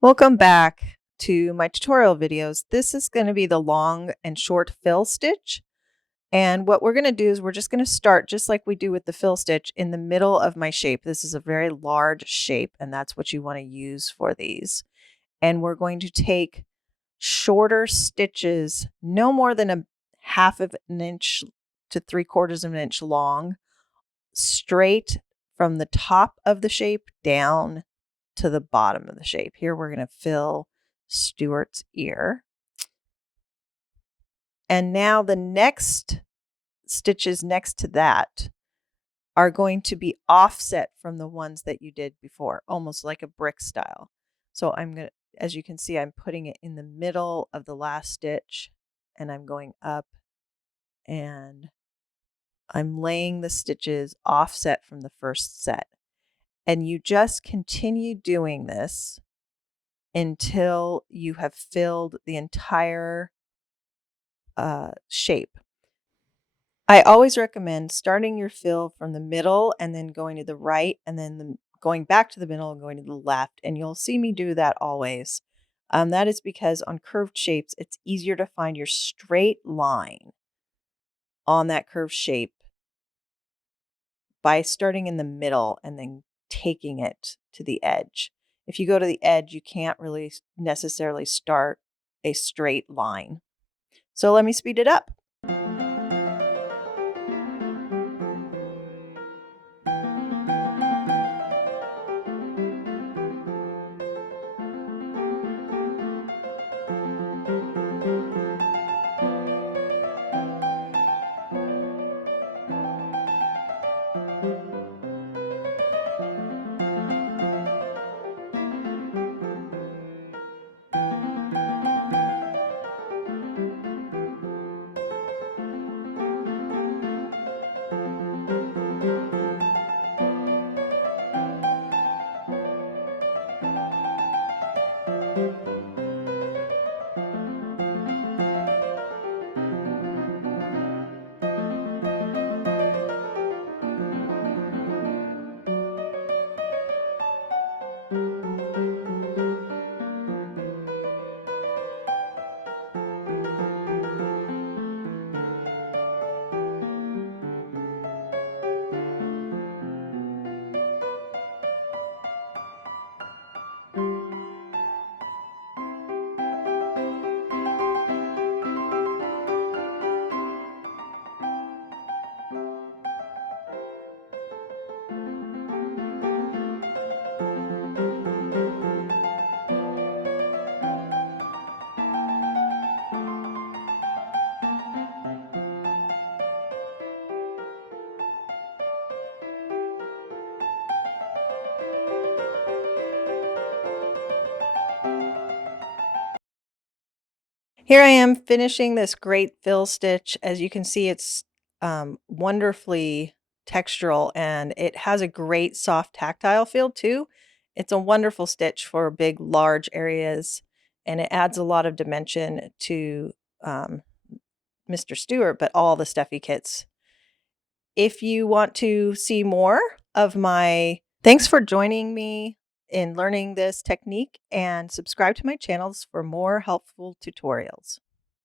Welcome back to my tutorial videos. This is going to be the long and short fill stitch. And what we're going to do is we're just going to start just like we do with the fill stitch in the middle of my shape. This is a very large shape, and that's what you want to use for these. And we're going to take shorter stitches, no more than a half of an inch to 3/4 of an inch long, straight from the top of the shape down to the bottom of the shape. Here we're going to fill Stuart's ear. And now the next stitches next to that are going to be offset from the ones that you did before, almost like a brick style. So I'm going to, as you can see, I'm putting it in the middle of the last stitch, and I'm going up and I'm laying the stitches offset from the first set. And you just continue doing this until you have filled the entire shape. I always recommend starting your fill from the middle and then going to the right and then going back to the middle and going to the left. And you'll see me do that always. That is because on curved shapes, it's easier to find your straight line on that curved shape by starting in the middle and then taking it to the edge. If you go to the edge, you can't really necessarily start a straight line. So let me speed it up. Here I am finishing this great fill stitch. As you can see, it's wonderfully textural, and it has a great soft tactile feel too. It's a wonderful stitch for big, large areas, and it adds a lot of dimension to Mr. Stewart, but all the stuffy kits. If you want to see more of my, thanks for joining me in learning this technique, and subscribe to my channels for more helpful tutorials.